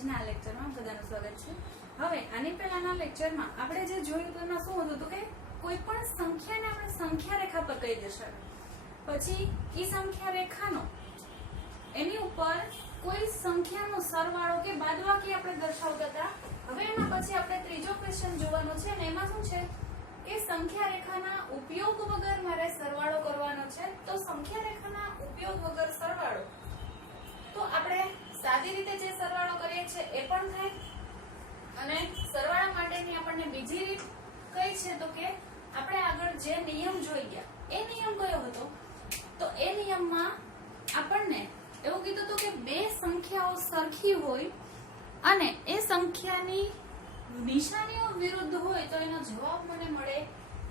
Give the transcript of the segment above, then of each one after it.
આજના લેક્ચરમાં બધાનું સ્વાગત છે। હવે આની પહેલાના લેક્ચરમાં આપણે જે જોયું તો એમાં શું હતું કે કોઈ પણ સંખ્યાને આપણે સંખ્યા રેખા પર કહી દર્શાવી, પછી ઈ સંખ્યા રેખાનો એની ઉપર કોઈ સંખ્યાનો સરવાળો કે બાદબાકી આપણે દર્શાવતા હતા। હવે એમાં પછી આપણે ત્રીજો ક્વેશ્ચન જોવાનો છે અને એમાં શું છે કે સંખ્યા રેખાના ઉપયોગ વગર મારે સરવાળો કરવાનો છે। તો સંખ્યા રેખાના ઉપયોગ વગર સરવાળો તો આપણે સાદી રીતે જે સરવાળો કરીએ છીએ એ પણ થાય અને સરવાળા માટેની આપણને બીજી રીત કઈ છે તો કે આપણે આગળ જે નિયમ જોઈ ગયા એ નિયમ કયો હતો તો એ નિયમમાં આપણને એવું કીધું હતું કે બે સંખ્યાઓ સરખી હોય અને એ સંખ્યાની નિશાનીઓ વિરુદ્ધ હોય તો એનો જવાબ મને મળે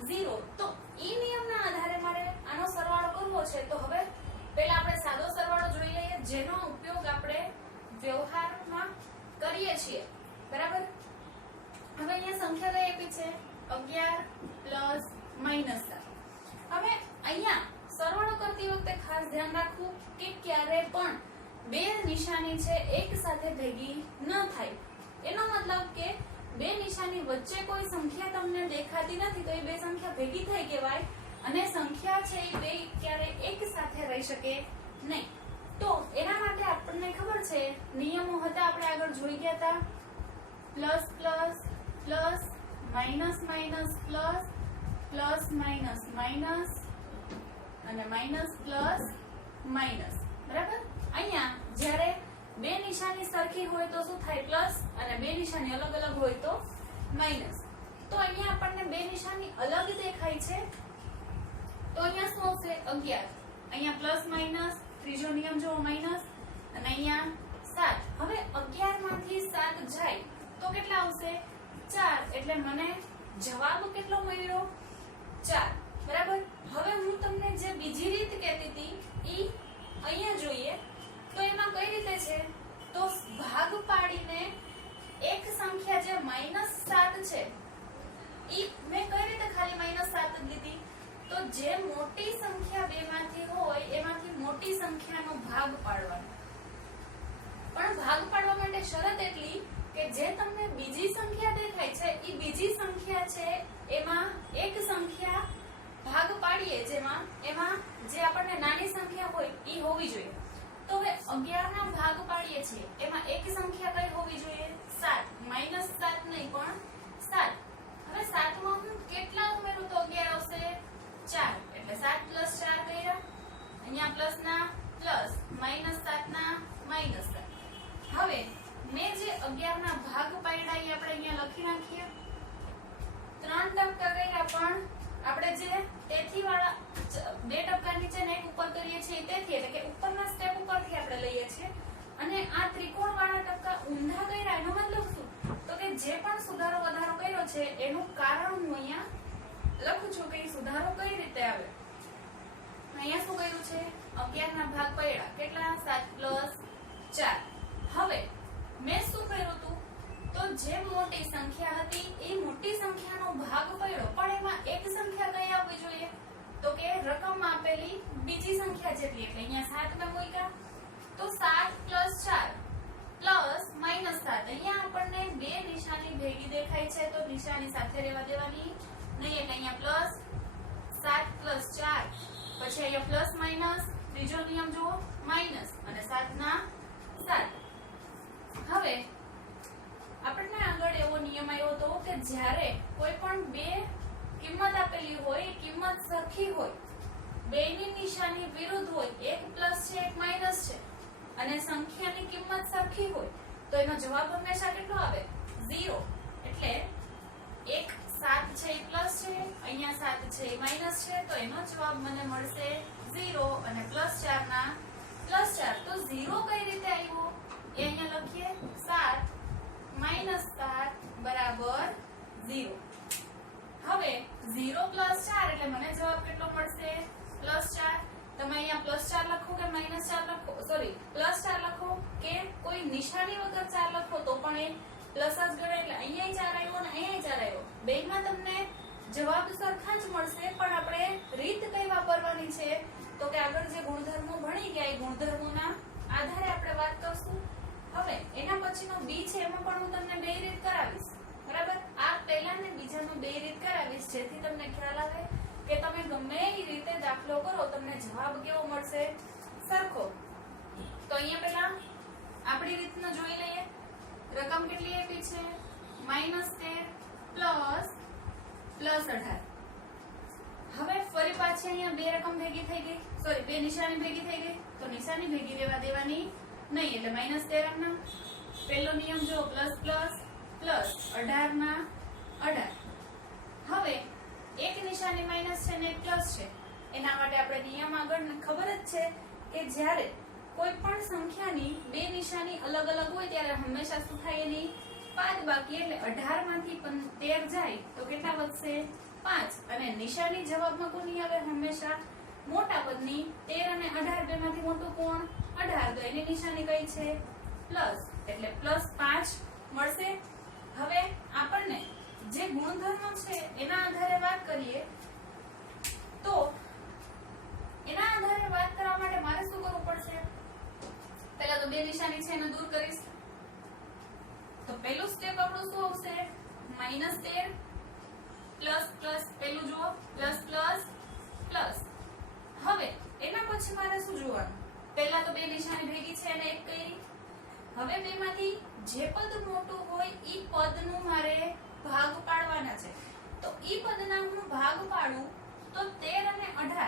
0। તો ઈ નિયમના આધારે મારે આનો સરવાળો કરવો છે। તો હવે પહેલા આપણે સાદો સરવાળો જોઈ લઈએ જેનો ઉપયોગ આપણે વ્યવહારમાં કરીએ છીએ, બરાબર। હવે અહીંયા સંખ્યા કઈ આપી છે 11 + -7। હવે અહીંયા સરવાળો કરતી વખતે ખાસ ધ્યાન રાખવું કે ક્યારે પણ બે નિશાની છે એક સાથે ભેગી ન થાય। એનો મતલબ કે બે નિશાની વચ્ચે કોઈ સંખ્યા તમને દેખાતી નથી તો એ બે સંખ્યા ભેગી થઈ કહેવાય અને સંખ્યા છે એ બે ક્યારે એક સાથે રહી શકે નહીં। તો એના માટે આપણને ખબર છે નિયમો હતા, આપણે આગળ જોઈ ગયા હતા plus plus plus minus minus plus plus minus minus અને માઇનસ પ્લસ માઇનસ, બરાબર। અહીંયા જ્યારે બે નિશાની સરખી હોય તો શું થાય પ્લસ અને બે નિશાની અલગ અલગ હોય તો માઇનસ। તો અહીંયા આપણને બે નિશાની અલગ દેખાય છે તો અહીંયા શું આવશે 11, અહીંયા પ્લસ માઇનસ, ત્રીજો નિયમ જો માઇનસ અને અહીંયા 7। હવે 11 માંથી 7 જાય તો કેટલા આવશે 4, એટલે મને જવાબ કેટલો મળ્યો 4, બરાબર। હવે હું તમને જે બીજી રીત કહેતી હતી ઈ અહીંયા જોઈએ તો એમાં કઈ રીતે છે તો ભાગ પાડીને એક સંખ્યા જે -7 છે ઈ મેં કઈ રીતે ખાલી -7 જ લીધી તો જે મોટી સંખ્યા બે માંથી હોય એમાંથી મોટી સંખ્યાનો ભાગ પાડવાનો। પણ ભાગ પાડવા માટે શરત એટલી કે જે તમને બીજી સંખ્યા દેખાય છે ઈ બીજી સંખ્યા છે એમાં એક સંખ્યા ભાગ પાડીએ જેમાં એમાં જે આપણને નાની સંખ્યા હોય ઈ હોવી જોઈએ। તો હવે 11 ના ભાગ પાડીએ છીએ એમાં એક સંખ્યા કઈ હોવી જોઈએ 7, -7 નહીં પણ 7। હવે 7 માં હું કેટલા ઉમેરું તો 11 આવશે 4, એટલે 7 + 4 કર્યા, અહીંયા પ્લસ ના પ્લસ -7 ના -7। હવે મેં જે 11 ના ભાગ પાડ્યા એ આપણે અહીંયા લખી નાખીએ। 3 ટકા કર્યા પણ આપણે જે તેથી વાળા 2 ટકા નીચે ને એક ઉપર કરીએ છીએ તેથી એટલે કે ઉપરના સ્ટેપ ઉપરથી આપણે લઈએ છીએ અને આ ત્રિકોણ વાળા ટકા ઊંધા કર્યા એનો મતલબ શું તો કે જે પણ સુધારો વધારો કર્યો છે એનું કારણ હું અહીંયા લખું છું કે સુધારો કઈ રીતે આવે। અહીંયા શું કર્યું છે 11 ના ભાગ પડ્યા કેટલા 7 + 4। હવે મેં શું કર્યું હતું તો જે મોટી સંખ્યા હતી એ મોટી સંખ્યાનો ભાગ પડ્યો પણ એમાં એક સંખ્યા કઈ આવવી જોઈએ તો કે રકમમાં આપેલી બીજી સંખ્યા જેટલી, એટલે અહીંયા 7 મેં મૂક્યા તો 7 + 4 + -7। અહીંયા આપણને બે નિશાની ભેગી દેખાય છે તો નિશાની સાથે રહેવા દેવાની નહીં, એટલે અહીંયા +7 + 4 પછી અહીંયા પ્લસ માઇનસ, ત્રીજો નિયમ જુઓ માઇનસ અને 7 ના 7। હવે આપણને આગળ એવો નિયમ આવ્યો હતો કે જ્યારે કોઈ પણ બે કિંમત આપેલી હોય એ કિંમત સરખી હોય, બેની નિશાની વિરુદ્ધ હોય, એક પ્લસ છે એક માઇનસ છે અને સંખ્યાની કિંમત સરખી હોય તો એનો જવાબ હંમેશા કેટલો આવે 0। એટલે એક 7 છે એ પ્લસ છે, અહીંયા 7 છે એ માઇનસ છે તો એનો જવાબ મને મળશે 0 અને +4 ના +4। તો 0 કઈ રીતે આવ્યો એ અહીંયા લખીએ 7 - 7 = 0। હવે 0 + 4 એટલે મને જવાબ કેટલો મળશે +4। તમે અહીંયા +4 લખો કે -4 લખો, સોરી +4 લખો કે કોઈ નિશાની વગર 4 લખો તો પણ એ પ્લસ જ ગણાય, એટલે અહીંયા 4 આવ્યો અને અહીંયા 4 આવ્યો, બેમાં તમને જવાબ સરખા જ મળશે પણ આપણે રીત કઈ વાપરવાની છે તો કે આગળ જે ગુણધર્મો ભણી ગયા એ ગુણધર્મોના આધારે આપણે વાત કરશું। હવે એના પછી પછીનો બી છે એમાં પણ હું તમને બે રીત કરાવીશ, બરાબર? આ પહેલા ને બીજામાં બે રીત કરાવીશ, જેથી તમને ખ્યાલ આવે કે તમે ગમે એ રીતે દાખલો કરો તમને જવાબ કેવો મળશે, સરખો. તો અહીંયા પહેલા આપણી રીતના જોઈ લઈએ. રકમ કેટલી આપી છે? -13 પ્લસ 18. હવે ફરી પાછી અહીંયા બે રકમ ભેગી થઈ ગઈ, સોરી બે નિશાની ભેગી થઈ ગઈ, તો નિશાની ભેગી રહેવા દેવાની નહીં, એટલે -13 ના પહેલો નિયમ જો પ્લસ પ્લસ પ્લસ 18 ના 18. હવે એક નિશાની માઈનસ છે ને એક પ્લસ છે, એના માટે આપણે નિયમ આગળ ખબર જ છે કે જ્યારે કોઈ પણ સંખ્યાની બે નિશાની અલગ અલગ હોય ત્યારે હંમેશા શું થાય, એની બાદબાકી. એટલે 18 માંથી 13 જાય તો કેટલા વધશે? 5. અને નિશાની જવાબમાં કોની આવે? હંમેશા મોટા પદની. 13 અને 18 બેમાંથી મોટું કોણ? 18. તો એની નિશાની કઈ છે? પ્લસ. એટલે +5 મળશે. હવે આપણને જે ગુણધર્મ છે એના આધારે વાત કરીએ, તો એના આધારે વાત કરવા માટે મારે શું કરવું પડશે? પહેલા તો બે નિશાની છે એને દૂર કરીશ. તો પહેલું સ્ટેપ આપણું શું આવશે? -13 પ્લસ પ્લસ, પહેલું જુઓ પ્લસ પ્લસ પ્લસ. હવે એના પછી મારે શું જોવાનું? પહેલા તો બે નિશાની ભેગી છે અને એક કરી. હવે બેમાંથી જે પદ મોટું હોય ઈ પદનું મારે ભાગ પાડવાના છે. તો ઈ પદના હું ભાગ પાડું તો 13 અને 18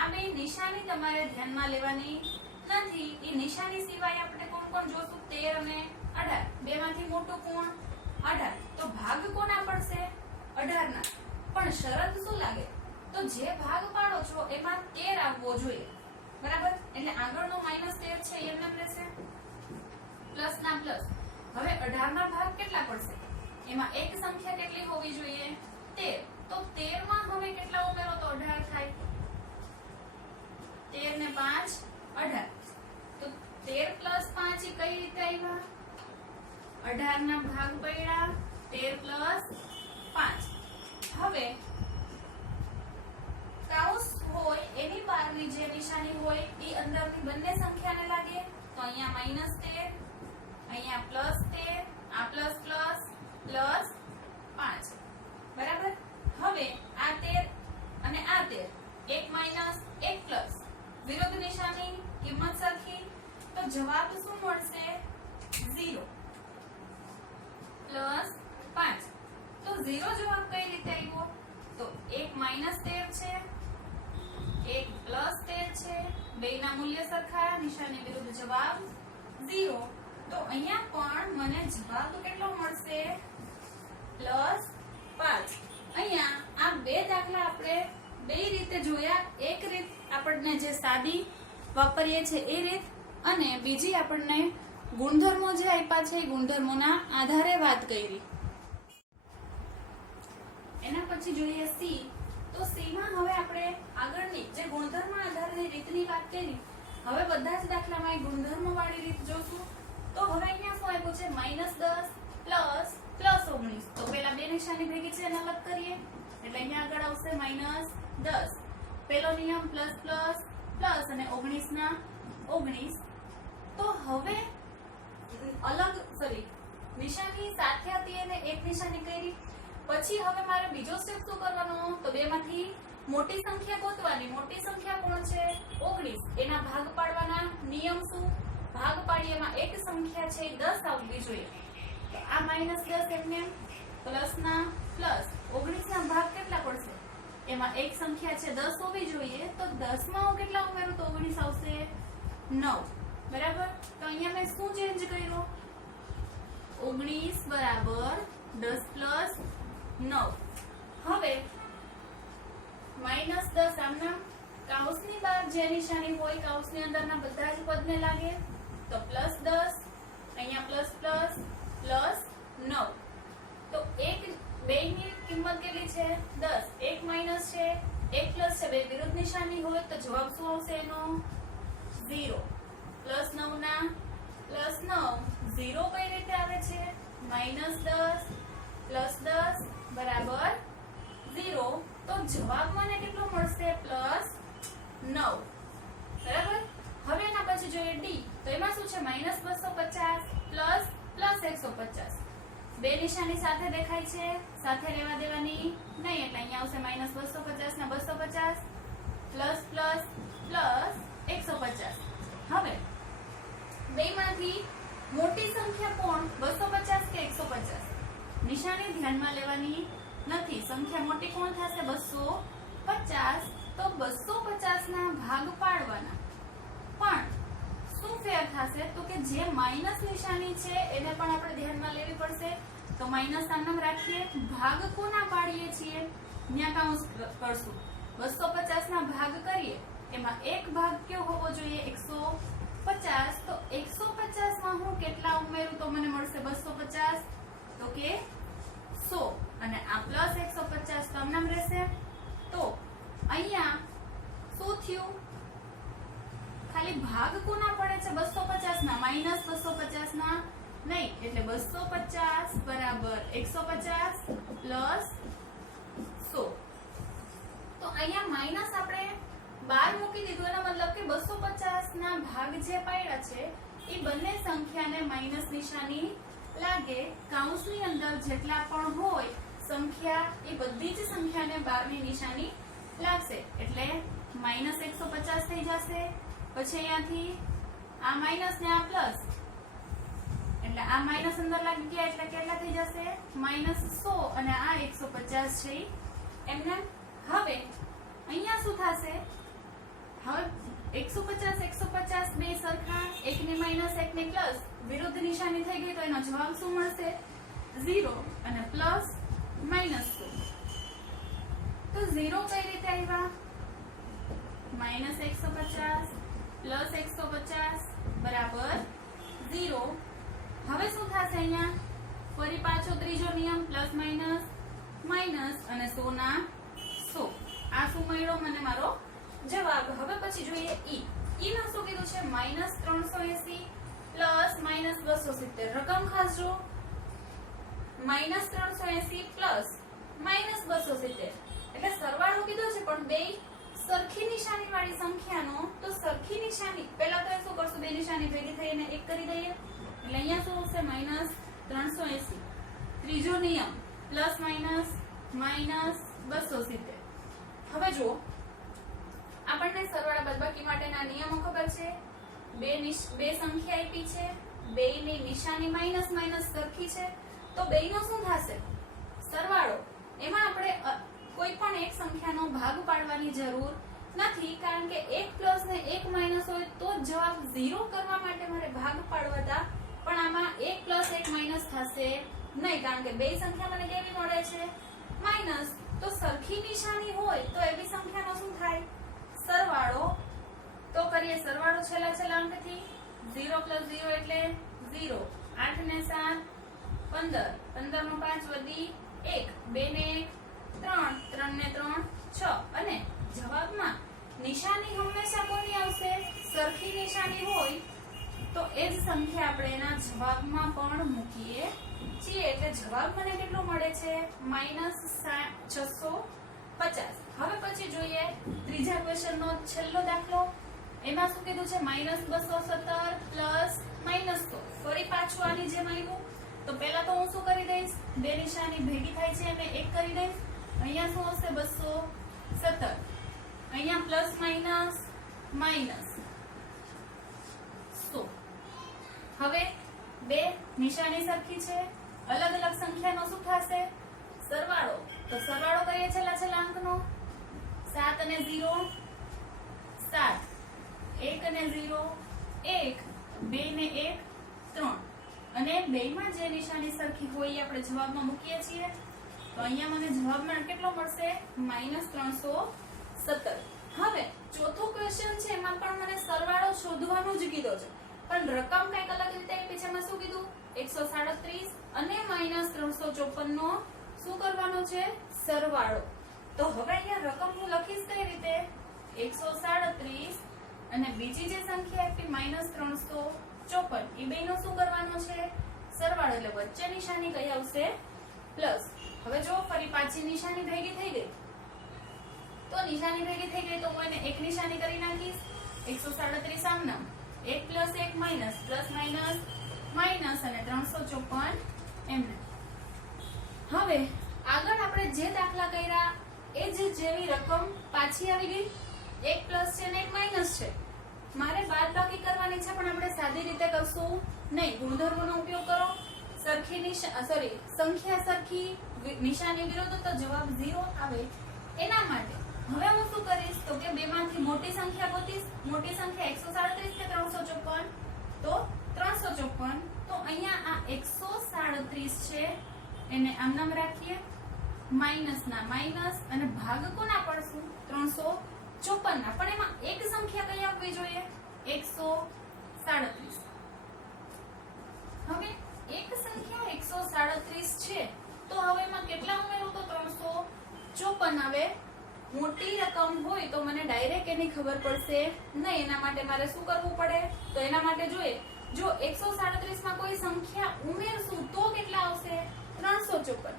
આ બે નિશાની તમારે ધ્યાનમાં લેવાની નથી. ઈ નિશાની સિવાય આપણે કોણ કોણ જોશું? 13 અને 18. બેમાંથી મોટું કોણ? 18. તો ભાગ કોના પડશે? 18 ના. પણ શરત શું લાગે? તો જે ભાગ પાડો છો એમાં 13 આવવો જોઈએ, બરાબર? એટલે આગળનો -13 છે એમને રહેશે, પ્લસ ના પ્લસ. હવે 18 ના ભાગ કેટલા પડશે? એમાં એક સંખ્યા કેટલી હોવી જોઈએ? 13. તો 13 માં હવે કેટલા ઉમેરો તો 18 થાય? 13 ને 5 18. તો 13 પ્લસ 5 એ કઈ રીતે આવ્યા? 18 ના ભાગ પડ્યા 13 પ્લસ 5. હવે કાઉસ હોય એની બહારની જે નિશાની હોય એ અંદરની બંને સંખ્યાને લાગે. તો અહીંયા -13, અહીંયા +13, આ પ્લસ પ્લસ પ્લસ 5, બરાબર? હવે આ 13 અને આ 13, એક માઈનસ એક પ્લસ, વિરુદ્ધ નિશાની, કિંમત સરખી, તો જવાબ શું મળશે? 0 પ્લસ 5. તો 0 જવાબ કઈ રીતે આવ્યો? તો એક -13 છે, એક +13 છે, બેયના મૂલ્ય સરખા, નિશાની વિરુદ્ધ, જવાબ 0. તો અહીંયા પણ મને જવાબ કેટલો મળશે? +5. અહીંયા આ બે દાખલા આપણે બે રીતે જોયા. એક રીત આપણને જે સાદી વાપરીએ છે એ રીત, અને બીજી આપણને ગુણધર્મો જે આપ્યા છે એ ગુણધર્મોના આધારે વાત કરી. એના પછી જોઈએ સી. તો સી માં હવે આપણે આગળની જે ગુણધર્મ આધારની રીતની વાત કરી, હવે બધા જ દાખલામાં એ ગુણધર્મ વાળી રીત જોશું. તો હવે અહીંયા શું આપ્યું છે? -10 પ્લસ +19. તો પહેલા બે નિશાની ભેગી છે એને અલગ કરીએ, એટલે અહીંયા આગળ આવશે -10. પહેલો નિયમ પ્લસ પ્લસ પ્લસ અને 19 ના 19. તો હવે અલગ નિશાની સાથે હતી એને એક નિશાની કરી. પછી હવે મારે બીજો સ્ટેપ શું કરવાનો? તો બેમાંથી મોટી સંખ્યા ગોતવાની. મોટી સંખ્યા કોણ છે? 19. એના ભાગ પાડવાના. નિયમ શું? ભાગ પાડીએ એમાં એક સંખ્યા છે 10 આવવી જોઈએ. તો આ -10 એમને પ્લસ ના પ્લસ 19 ના ભાગ કેટલા પડશે? એમાં એક સંખ્યા છે 10 હોવી જોઈએ, તો 10 માં હું કેટલા ઉમેરું તો 19 આવશે? 9, બરાબર? તો અહીંયા મેં શું ચેન્જ કર્યો? 19 બરાબર 10 પ્લસ 9. હવે -10 આમના કાઉસની બહાર જે નિશાની હોય કાઉસની અંદરના બધા જ પદને લાગે. તો +10, અહીંયા પ્લસ પ્લસ પ્લસ 9. તો એક બેયની કિંમત કેટલી છે? 10. એક માઈનસ છે, એક પ્લસ છે, બે વિરુદ્ધ નિશાની હોય તો જવાબ શું આવશે એનો? 0. +9 ના +9. 0 કઈ રીતે આવે છે? -10 +10 બરાબર 0. તો જવાબ મને કેટલો મળશે? +9, બરાબર? હવે એના પછી જોઈએ ડી. તો એમાં શું છે? -250 પ્લસ 150 બે નિશાની સાથે દેખાય છે, સાથે રહેવા દેવાની નહીં, એટલે અહીંયા આવશે -250 ને 250 પ્લસ પ્લસ પ્લસ 150. હવે બેમાંથી મોટી સંખ્યા કોણ, 250 કે 150? નિશાની ધ્યાનમાં લેવાની નથી. સંખ્યા મોટી કોણ થશે, 250. તો 250 ના ભાગ પાડવાના. પણ શું ફેર થશે તો કે જે માઈનસ નિશાની છે એને પણ આપણે ધ્યાનમાં લેવી પડશે. તો માઈનસ નામ રાખીએ, ભાગ કોના પાડીએ છીએ, ત્યાં કાઉન્સ કરશું. 250 ના ભાગ કરીએ એમાં એક ભાગ કયો હોવો જોઈએ, 150. તો 150 માં હું કેટલા ઉમેરું તો મને મળશે 250, તો કે 100. અને આ પ્લસ 150 તો આમ રહેશે. તો અહીંયા શું થયું, ખાલી ભાગ કોના પડે છે 250 ના, માઈનસ 250 ના નહીં. એટલે 250 બરાબર 150 પ્લસ 100. તો અહીંયા માઈનસ આપણે બાર મૂકી દીધું, એનો મતલબ કે 250 ના ભાગ જે પાડ્યા છે એ બંને સંખ્યાને માઈનસ નિશાની લાગે. કૌંસની અંદર જેટલા પણ હોય સંખ્યા એ બધી જ સંખ્યાને 12 ની નિશાની લાગશે. એટલે -150 થઈ જશે. પછી અહીંયાથી આ માઈનસ ને આ પ્લસ, એટલે આ માઈનસ અંદર લાગી ગયા એટલે કેટલા થઈ જશે, -100 અને આ 150 છે એમને. હવે અહીંયા શું થશે, હવે 150 બે સરખા, એકની માઈનસ એકની પ્લસ, વિરુદ્ધ નિશાની થઈ ગઈ તો એનો જવાબ શું મળશે, 0 અને પ્લસ -100. તો 0 કઈ રીતે આવ્યા, -150 પ્લસ 150 બરાબર 0. હવે શું થશે, અહીંયા ફરી પાછો ત્રીજો નિયમ, પ્લસ માઈનસ માઈનસ અને 100 ના 100. આ શું મળ્યો મને, મારો જવાબ. હવે પછી જોઈએ ઈ. ઈ માં શું કીધું છે, -380 પ્લસ -270. રકમ ખાસ જો, -380 પ્લસ -270 એટલે સરવાળો કીધો છે, પણ બે સરખી નિશાની વાળી સંખ્યાનો. તો સરખી નિશાની પહેલા તો શું કરશું, બે નિશાની ભેગી થઈને એક કરી દઈએ. એટલે અહીંયા શું હશે, -380. ત્રીજો નિયમ પ્લસ માઈનસ -270. હવે જો આપણને સરવાળા બાદબાકી માટેના નિયમો ખબર છે. બે સંખ્યા આપી છે, બેયની નિશાની માઈનસ માઈનસ સરખી છે, તો બેયનો શું થશે, સરવાળો. એમાં આપણે કોઈ પણ એક સંખ્યાનો ભાગ પાડવાની જરૂર નથી, કારણ કે એક પ્લસ ને એક માઈનસ હોય તો જવાબ 0 કરવા માટે મારે ભાગ પાડવા હતા. પણ આમાં એક પ્લસ એક માઈનસ થશે નહીં, કારણ કે બે સંખ્યા મને કેવી મળે છે, માઈનસ. તો સરખી નિશાની હોય તો એવી સંખ્યાનો શું થાય, સરવાળો. તો કરીએ સરવાળો છેલ્લા અંકથી. 0 + 0 એટલે 0. 8 ને 7 15, 15 માં 5 વધી 1, 2 ને 1 3, 3 ને 3 6. અને જવાબમાં નિશાની હંમેશા કોની આવશે, સરખી નિશાની હોય તો એ જ સંખ્યા આપણે એના જવાબમાં પણ મૂકીએ છીએ. એટલે જવાબ મને કેટલો મળે છે, -650. હવે પછી જોઈએ ત્રીજા ક્વેશ્ચનનો છેલ્લો દાખલો. એમાં શું કીધું છે, -270 પ્લસ -100. ફરી પાછું આની જેમ આવ્યું. તો પહેલા તો હું શું કરી દઈશ, બે નિશાની ભેગી થાય છે અને એક કરી દઈશ. અહીંયા શું હશે, 270. અહીંયા પ્લસ માઈનસ માઈનસ 100. હવે બે નિશાની સરખી છે, અલગ અલગ સંખ્યાનો શું થશે, સરવાળો. તો સરવાળો કરીએ છેલ્લા અંકનો. 7 અને 0 7, 1 અને 0 1, 2 ને 1 3. અને બેયમાં જે નિશાની સરખી હોય એ આપણે જવાબમાં મૂકીએ છીએ. તો અહીંયા મને જવાબમાં કેટલો મળશે, -370. હવે ચોથો ક્વેશ્ચન છે, એમાં પણ મને સરવાળો શોધવાનો જ કીધો છે, પણ રકમ કંઈક અલગ રીતે આપી છે. એમાં શું કીધું, 137 અને -354 નો શું કરવાનો છે, સરવાળો. તો હવે અહીંયા રકમ હું લખીશ કઈ રીતે, 137 અને બીજી જે સંખ્યા આપી -354, એ બેનો શું કરવાનો છે, સરવાળો. એટલે વચ્ચે નિશાની કઈ આવશે, પ્લસ. હવે જો ફરી પાછી નિશાની ભેગી થઈ ગઈ, તો નિશાની ભેગી થઈ ગઈ તો હું એને એક નિશાની કરી નાખીશ. 137 આમનામ, 1 + 1 માઈનસ, પ્લસ માઈનસ માઈનસ અને 354 હવે આગળ આપણે જે દાખલા કર્યા એ જેવી રકમ પાછી આવી ગઈ. એક પ્લસ છે ને એક માઇનસ છે. મારે બાદબાકી કરવાની છે પણ આપણે સાદી રીતે કરશું નહીં. ગુણધર્મોનો ઉપયોગ કરો. સંખ્યા સરખી, નિશાની વિરુદ્ધ, તો જવાબ 0 આવે. એના માટે હવે હું શું કરીશ તો કે બે માંથી મોટી સંખ્યા ગોતીશ. મોટી સંખ્યા 137 કે 354? તો 354. તો અહીંયા આ 137 છે એને આમ નામ રાખીએ, માઇનસ ના માઇનસ, અને ભાગ કોના પડશું? 354 ના. પણ એમાં એક સંખ્યા કઈ આપવી જોઈએ? 137. હવે એક સંખ્યા 137 છે તો હવે એમાં કેટલા ઉમેરું? તો 354 આવે. મોટી રકમ હોય તો મને ડાયરેક્ટ એની ખબર પડશે નહીં. એના માટે મારે શું કરવું પડે? તો એના માટે જોઈએ, જો 137 માં કોઈ સંખ્યા ઉમેરશું તો કેટલા આવશે? 354.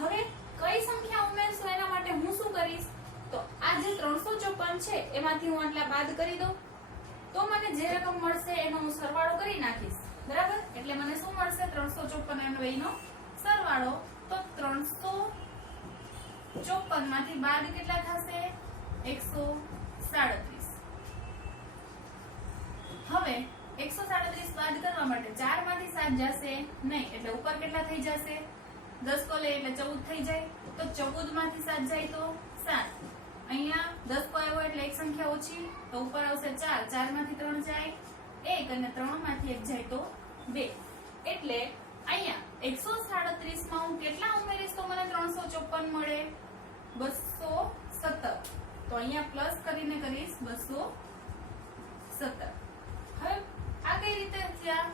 હવે કઈ સંખ્યા ઉમેરશું એના માટે હું શું કરીશ તો આ જે 354 છે એમાંથી હું આટલા બાદ કરી દઉં તો મને જે રકમ મળશે એનો હું સરવાળો કરી નાખીશ. બરાબર? એટલે મને શું મળશે? 354 અને બેનો સરવાળો. તો 354 માંથી બાદ કેટલા થશે? 137. હવે 137 બાદ કરવા માટે 4 માંથી 7 જશે નહીં, એટલે ઉપર કેટલા થઈ જશે? 10 કો લે એટલે 14 થઈ જાય. તો 14 માંથી 7 જાય તો 7. અહીંયા 10 કો આવ્યો એટલે એક સંખ્યા ઓછી, તો ઉપર આવશે 4. 4 માંથી 3 જાય 1, અને 3 માંથી 1 જાય તો 2. એટલે અહીંયા 137 માં હું કેટલા ઉમેરીશ તો મને 354 મળે? 217. તો અહીંયા પ્લસ કરીને કરીશ 217. હવે આ કઈ રીતે થયા?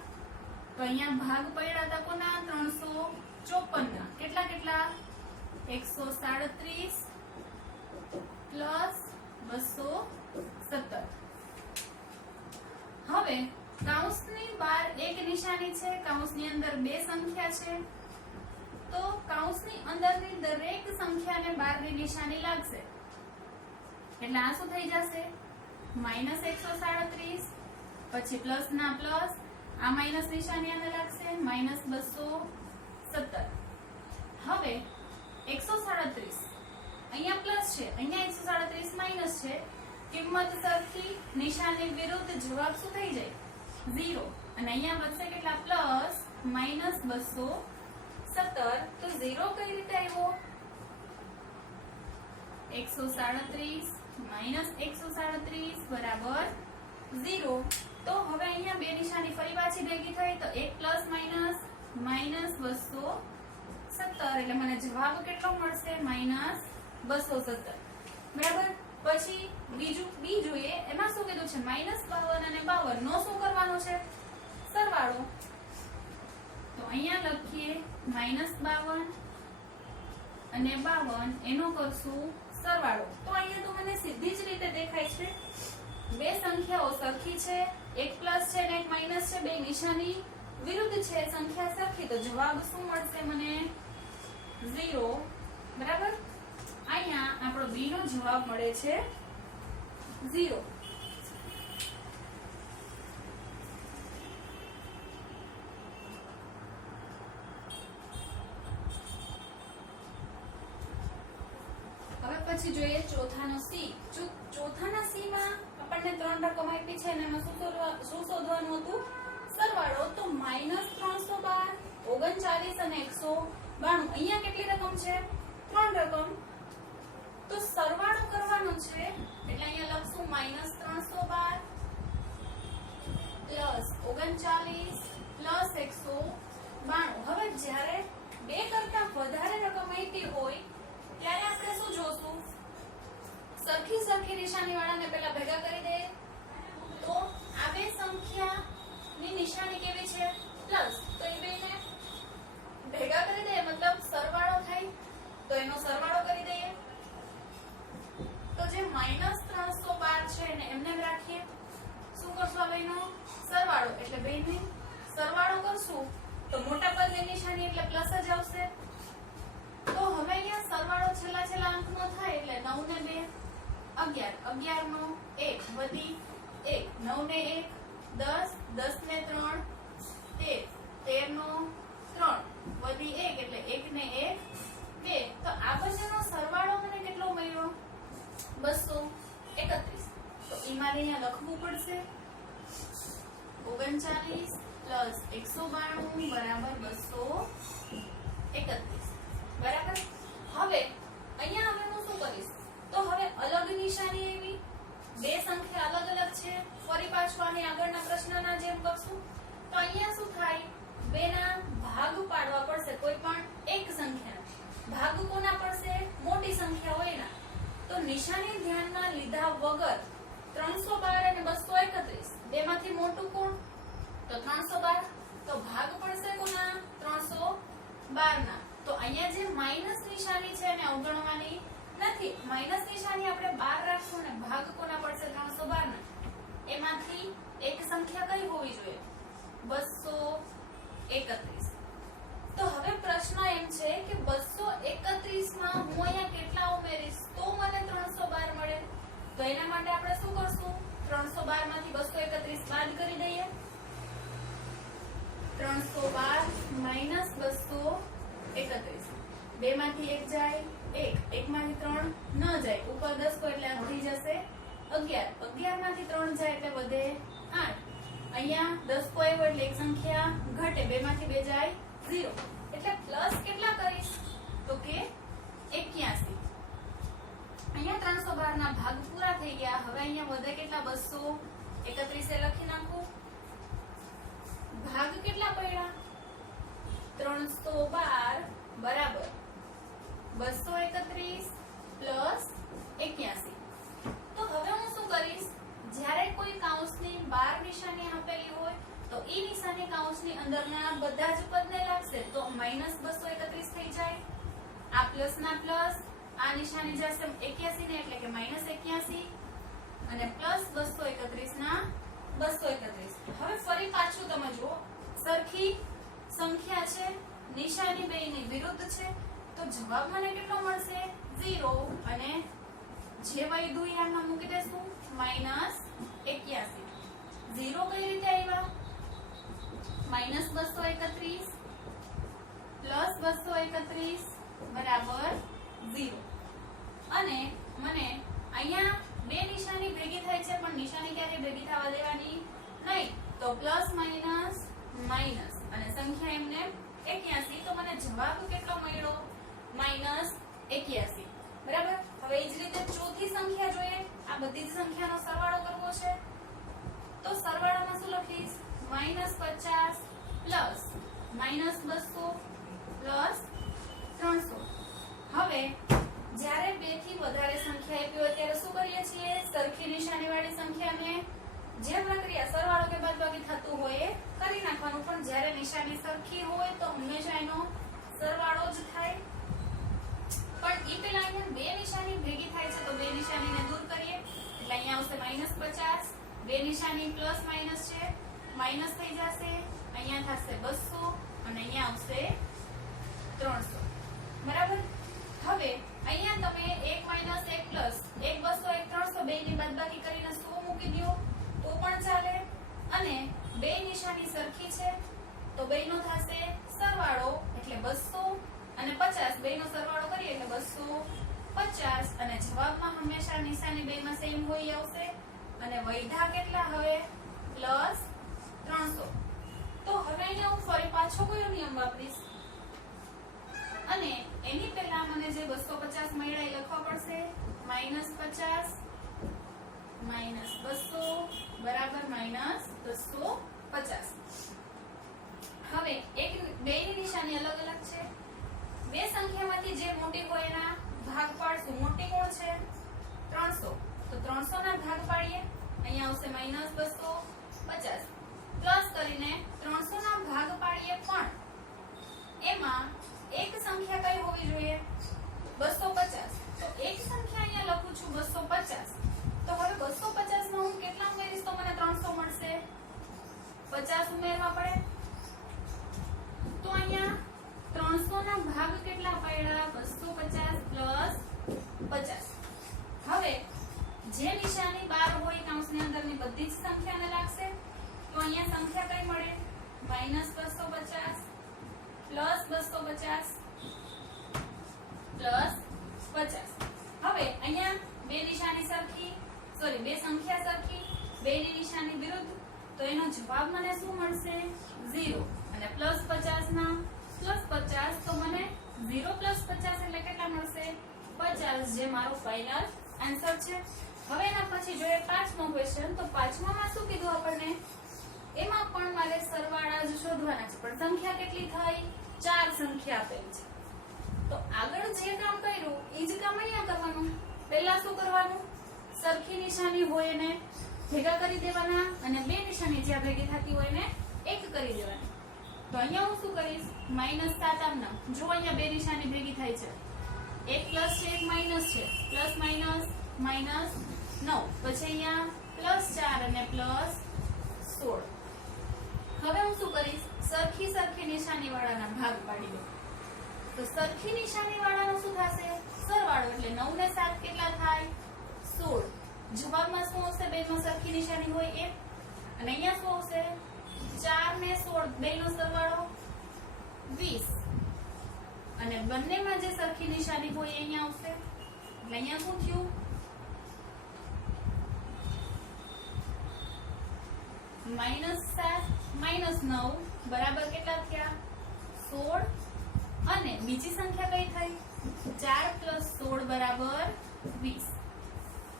તો અહીંયા ભાગ પડ્યા હતા કોના? 354 ના. કેટલા કેટલા? 137 પ્લસ 217. હવે કૌંસની બહાર એક નિશાની છે, કૌંસની અંદર બે સંખ્યા છે, તો કૌંસની અંદરની દરેક સંખ્યાને બહારની નિશાની લાગશે. એટલે આ શું થઈ જશે? -137, પછી પ્લસ ના પ્લસ, આ માઇનસ નિશાની આને લાગશે, -217. હવે 137 અહીંયા પ્લસ છે, અહીંયા 137 માઇનસ છે. કિંમત સરખી, નિશાની વિરુદ્ધ, જવાબ શું થઈ જાય? 0. અને અહીંયા વધશે કેટલા? પ્લસ -217. તો 0 કઈ રીતે આવ્યો? 137 -137 બરાબર 0. તો હવે અહીંયા બે નિશાની ફરી પાછી ભેગી થઈ, તો એક પ્લસ માઇનસ -217. એટલે મને જવાબ કેટલો મળશે? -217. બરાબર? પછી બીજું બી જોઈએ. એમાં શું કીધું છે? -52 અને 52 નો શું કરવાનો છે? સરવાળો. તો અહીંયા લખીએ -52 અને 52 એનો કરશું સરવાળો. તો અહીંયા તો મને સીધી જ રીતે દેખાય છે બે સંખ્યાઓ સરખી છે, એક પ્લસ છે અને એક માઇનસ છે, બે નિશાની વિરુદ્ધ છે, સંખ્યા સરખી. તો જવાબ શું મળશે મને? 0. બરાબર? અહીંયા આપણો બી નો જવાબ મળે છે 0. હવે પછી જોઈએ ચોથાનો સી. ચોથાના સી માં આપણને 3 રકમ આપી છે અને એમાં શું શોધવાનું હતું? સરવાળો. તો -312, 39 અને 192. અહીંયા કેટલી રકમ છે? 3 રકમ. તો સરવાળો કરવાનો છે એટલે અહીંયા લખશું -312 પ્લસ 39 પ્લસ 192. હવે જ્યારે બે કરતા વધારે રકમ આપી હોય ત્યારે આપણે શું જોશું? સરખી નિશાની વાળાને પહેલા ભેગા કરી દે. તો આ બે સંખ્યાની નિશાની કેવી છે? પ્લસ. તો એ બેને ભેગા કરી દે મતલબ સરવાળો થાય. તો એનો સરવાળો કરી દઈએ. તો જે -312 છે એને એમને રાખીએ. શું કરશું? આ બેનો સરવાળો. એટલે બેને સરવાળો કરશું તો મોટા પદની નિશાની એટલે પ્લસ જ આવશે. તો હવે અહીંયા સરવાળો છેલ્લા અંકનો થાય એટલે 9 ને 2 11, 11 નો 1 વધી 1, 9 ને 1 10, 10 ને 3 13, 13 નો 3 વધી 1 એટલે 1 ને 1 2 તો આ બંનેનો સરવાળો મને કેટલો મળ્યો 231. તો ઈ મારે અહીંયા લખવું પડશે 39 પ્લસ 192 બરાબર 231. બરાબર. હવે અહીંયા હવે હું શું કરીશ તો હવે અલગ નિશાની એવી બે સંખ્યા અલગ અલગ છે ફરી પાછું આની આગળના પ્રશ્નના જેમ કરશું તો અહીંયા શું થાય બેના ભાગ પાડવા પડશે કોઈ પણ એક સંખ્યાના ભાગ કોના પડશે મોટી સંખ્યા હોય ના તો નિશાની ધ્યાનમાં લીધા વગર 312 અને 231 બેમાંથી મોટું કોણ તો 312 તો ભાગ પડશે કોના 312 ના તો અહીંયા જે માઈનસ નિશાની છે એને અવગણવાની નથી માઈનસ નિશાની આપણે બહાર રાખશું ને ભાગ કોના પડશે 312 ના એમાંથી એક સંખ્યા કઈ હોવી જોઈએ 231. તો હવે પ્રશ્ન એમ છે કે 231 માં હું અહીંયા કેટલા ઉમેરીશ તો મને 312 મળે તો એના માટે આપણે શું કરશું 312 માંથી 231 બાદ કરી દઈએ 312 માઈનસ 231 બે માંથી એક જાય એક માંથી 3 ન જાય ઉપર 10 કો એટલે થઈ જશે 11 11 માંથી 3 જાય એટલે વધે 8 અહીંયા 10 કો આવ્યો એટલે એક સંખ્યા ઘટે બે માંથી બે જાય 0 એટલે પ્લસ કેટલા કરીશ તો કે 81. અહીંયા 312 ના ભાગ પૂરા થઈ ગયા હવે અહીંયા વધે કેટલા 231 એ લખી નાખું ભાગ કેટલા પડ્યા 312 બરાબર 231 પ્લસ 81. તો હવે હું શું કરીશ જ્યારે કોઈ કૌંસની બહાર નિશાની આપેલી હોય તો ઈ નિશાની કૌંસની અંદરના બધા જ પદને લાગશે તો માઈનસ 231 થઈ જાય આ પ્લસ ના પ્લસ આ નિશાની જશે 81 ને એટલે કે માઈનસ 81 અને પ્લસ 231 ના 231. હવે ફરી પાછું તમે જુઓ સરખી સંખ્યા છે નિશાની બેયની વિરુદ્ધ છે તો જવાબ મને કેટલો મળશે 0 અને જે વૈધુ યામાં મૂકી દેશું માઈનસ 81. 0 કઈ રીતે આવ્યા માઈનસ 231 પ્લસ 231 બરાબર 0 અને મને અહીંયા બે નિશાની ભેગી થાય છે પણ નિશાની ક્યારે ભેગી થવા દેવાની નહીં તો પ્લસ માઈનસ માઈનસ અને સંખ્યા એમને 81 તો મને જવાબ કેટલો મળ્યો માઈનસ 81. બરાબર. હવે એ જ રીતે ચોથી સંખ્યા જોઈએ આ બધી જ સંખ્યાનો સરવાળો કરવો છે તો સરવાળામાં શું લખીશ -50 પ્લસ -200 પ્લસ 300. હવે જ્યારે બે થી વધારે સંખ્યા આપી હોય ત્યારે શું કરીએ છીએ સરખી નિશાની વાળી સંખ્યાને જે પ્રક્રિયા સરવાળો કે બાદબાકી થતું હોય એ કરી નાખવાનું પણ જ્યારે નિશાની સરખી હોય તો હંમેશા એનો સરવાળો જ થાય પણ ઈ પેલા અહીંયા બે નિશાની ભેગી થાય છે તો બે નિશાનીને દૂર કરીએ એટલે અહીંયા આવશે -50 બે નિશાની પ્લસ માઈનસ છે માઈનસ થઈ જશે અહીંયા થશે 200 અને અહીંયા આવશે 300. બરાબર. હવે અહીંયા તમે 1 - 1 પ્લસ 1 200 1 300 બે ની બાદબાકી કરીને 100 મૂકી દો તો પણ ચાલે અને બે નિશાની સરખી છે તો બેનો થશે સરવાળો એટલે 200 અને 50 બેનો સરવાળો કરીએ એટલે 250 અને જવાબમાં હંમેશા નિશાની બેમાં સેમ હોય આવશે અને વૈધા કેટલા હવે +300. તો હવે અહીંયા હું ફરી પાછો કયો નિયમ વાપરીશ અને એની પહેલા મને જે 250 મળ્યા એ લખવા પડશે -50 -200 બરાબર -250. હવે એક બેની નિશાની અલગ અલગ છે બે સંખ્યામાંથી જે મોટી હોય એના ભાગ પાડશું મોટી કોણ છે 300 તો 300 ના ભાગ પાડીએ અહીંયા આવશે -250 પ્લસ કરીને 300 ના ભાગ પાડીએ પણ એમાં એક સંખ્યા કઈ હોવી જોઈએ 250 તો એક સંખ્યા અહીંયા લખું છું 250 તો હવે 250 માં હું કેટલા ઉમેરીશ તો મને 300 મળશે 50 ઉમેરવા પડે તો અહીંયા 300 ના ભાગ કેટલા પડ્યા 250 + 50. હવે જે નિશાની 12 હોય કૌંસની અંદરની બધી જ સંખ્યાને લાગશે તો અહીંયા સંખ્યા કઈ મળે -250 + 250 પ્લસ 50. હવે અહીંયા બે નિશાની સરખી, સોરી બે સંખ્યા સરખી, બેની નિશાની વિરુદ્ધ, તો એનો જવાબ મને શું મળશે? 0. અને પ્લસ 50 ના પ્લસ 50, તો મને 0 પ્લસ 50 એટલે કેટલા મળશે? 50, જે મારો ફાઇનલ આન્સર છે. હવે એના પછી જોઈએ પાંચમો ક્વેશ્ચન. તો પાંચમામાં શું કીધું આપણને? એમાં પણ મારે સરવાળા જ શોધવાના છે, પણ સંખ્યા કેટલી થઈ? 4 સંખ્યા આપેલી છે. તો આગળ જે કામ કર્યું એ જ કામ અહીંયા કરવાનું. પહેલા શું કરવાનું? સરખી નિશાની હોય એને ભેગા કરી દેવાના, અને બે નિશાની જ્યાં ભેગી થતી હોય એને એક કરી દેવાની. તો અહીંયા હું શું કરીશ? -7 આમના. જો અહીંયા બે નિશાની ભેગી થાય છે, એક પ્લસ છે એક માઇનસ છે, પ્લસ માઇનસ માઇનસ 9, પછી અહીંયા +4 અને +16. હવે હું શું કરીશ? સરખી સરખી નિશાની વાળાના ભાગ પાડી દઉં. તો સરખી નિશાની વાળાનો શું થશે? સરવાળો. એટલે 9 ને 7 કેટલા થાય? 16. જવાબમાં શું આવશે? બેમાં સરખી નિશાની હોય એ. અને અહીંયા શું આવશે? 4 ને 16 બેનો સરવાળો 20. અને બંનેમાં જે સરખી નિશાની હોય એ અહીંયા આવશે. એટલે અહીંયા શું થયું? -7 -9 બરાબર કેટલા થયા? 16. અને બીજી સંખ્યા કઈ થઈ? 4 + 16 બરાબર 20.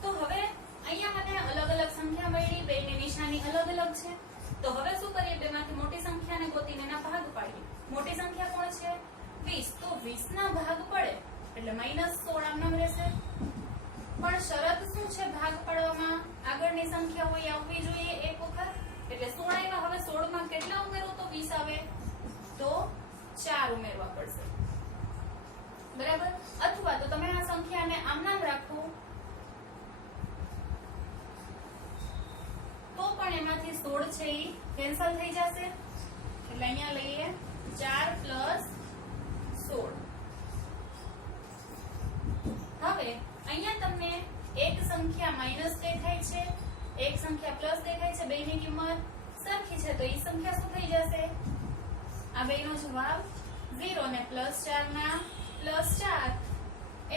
તો હવે અહીંયા મને અલગ અલગ સંખ્યા મળી, બેની નિશાની અલગ અલગ છે. તો હવે શું કરીએ? બેમાંથી મોટી સંખ્યાને ગોતીને એના ભાગ પાડીએ. મોટી સંખ્યા કોણ છે? 20. તો 20 ના ભાગ પડે એટલે -16 આમનામ રહેશે. પણ શરત શું છે ભાગ પાડવામાં? આગળની સંખ્યા હોય આવવી જોઈએ એક વખત. એટલે 16 આવ્યા, હવે 16 માં કેટલા ઉમેરો તો 20 આવે? તો 4 ઉમેરવા પડશે. બરાબર? અથવા તો તમે આ સંખ્યાને આમ નામ રાખો તો પણ એમાંથી 16 છે એ કેન્સલ થઈ જશે. એટલે અહીંયા લઈએ 4 + 16. હવે અહીંયા તમને એક સંખ્યા માઈનસ દેખાય છે, એક સંખ્યા પ્લસ દેખાય છે. બેની કિંમત સરખી છે, તો એ સંખ્યા શું થઈ જશે? આ બેનો જવાબ 0 ને +4 ના +4.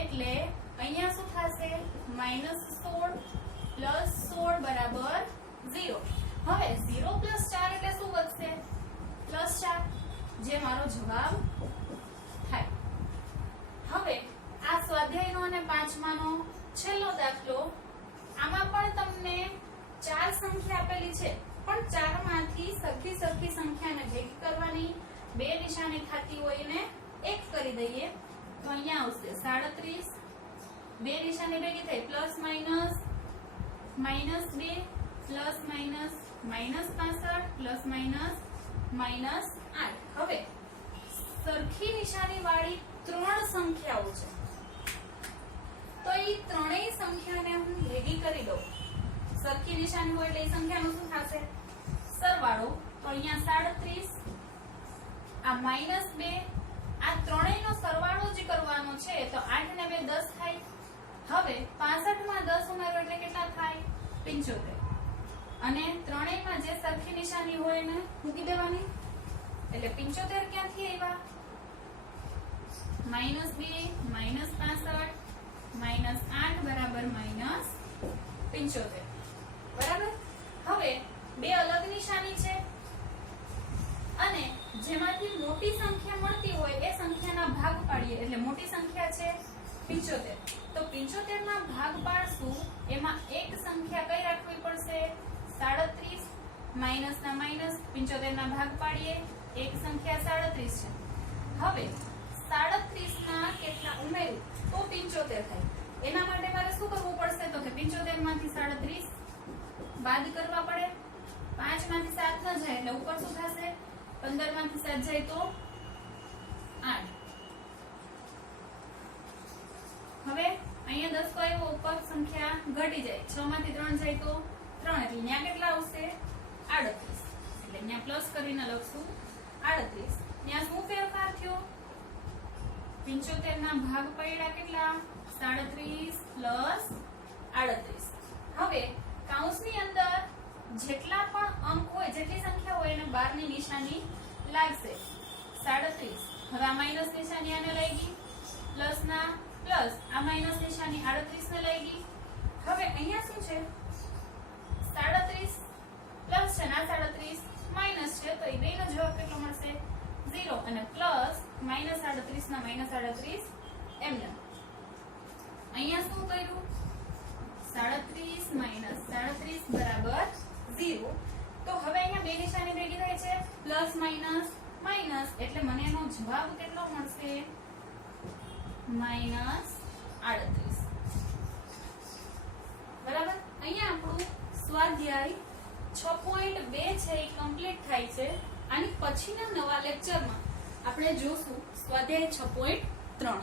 એટલે અહીંયા શું થશે? -16 + 16 બરાબર 0. હવે 0 + 4 એટલે શું વધશે? +4, જે મારો જવાબ થાય. હવે આ સ્વાધ્યાયનો અને પાંચમાનો છેલ્લો દાખલો. આમાં પણ તમને 4 સંખ્યા આપેલી છે, પણ 4 માંથી સરખી સરખી સંખ્યાને ભેગી કરવાની. બે નિશાની થતી હોય એને એક કરી દઈએ તો અહીંયા આવશે 37. બે નિશાની ભેગી થઈ +- -2 +- -65 +- -8. હવે સરખી નિશાની વાળી 3 સંખ્યાઓ છે, તો એ ત્રણેય સંખ્યાને હું ભેગી કરી દઉં. સરખી નિશાની હોય એટલે એ સંખ્યાનો શું થશે? સરવાળો. તો અહીંયા 37, આ -2, આ ત્રણેયનો સરવાળો જ કરવાનો છે. તો 8 ને 2 10 થાય. હવે 65 માં 10 ઉમેરો એટલે કેટલા થાય? 75. અને ત્રણેયમાં જે સરખી નિશાની હોય એને મૂકી દેવાની. એટલે 75 ક્યાંથી આવ્યા? -2 -65 -8 બરાબર -75. બરાબર? હવે બે અલગ નિશાની છે અને જેમાંથી મોટી સંખ્યા મળતી હોય એ સંખ્યાના ભાગ પાડીએ. એટલે મોટી સંખ્યા છે 75. તો 75 ના ભાગ પાડશું, એમાં એક સંખ્યા કઈ રાખવી પડશે? 37. માઈનસ ના માઈનસ, 75 ના ભાગ પાડીએ, એક સંખ્યા 37 છે. હવે 37 ના કેટલા ઉમેરું તો 75 થાય. એના માટે મારે શું કરવું પડશે? તો કે 75 માંથી 37 બાદ કરવા પડે. 5 માંથી 7 ન જાય એટલે ઉપર શું થશે? 15 માંથી 7 જાય તો 8. હવે અહીંયા 10 કો આવ્યો, ઉપર સંખ્યા ઘટી જાય. 6 માંથી 3 જાય તો 3, એટલે અહીંયા કેટલા આવશે? 38. એટલે અહીંયા પ્લસ કરીને લખશું 38. ત્યાં શું ફેરફાર થયો? 75 ના ભાગ પડ્યા કેટલા? 37 પ્લસ 38. હવે કૌંસની અંદર જેટલા પણ અંક હોય, જેટલી સંખ્યા હોય એને 12 ની નિશાની લાગશે. 37. હવે આ માઈનસ નિશાની આને લાગી. પ્લસ ના પ્લસ આ માઈનસ નિશાની 38 ને લઈ ગઈ. હવે અહીંયા શું છે 37 પ્લસ છે ના 37 માઈનસ છે તો એ બેનો જવાબ કેટલો મળશે 0 અને પ્લસ -38 ના -38 એમને અહીંયા શું કર્યું 37 37 બરાબર 0. તો હવે અહીંયા બે નિશાની ભેગી થાય છે પ્લસ માઈનસ માઈનસ એટલે મને એનો જવાબ કેટલો મળશે -38. બરાબર. અહીંયા આપણું સ્વાધ્યાય 6.2 છે એ કમ્પ્લીટ થાય છે. આની પછીના નવા લેક્ચરમાં આપણે જોશું સ્વાધ્યાય 6.3.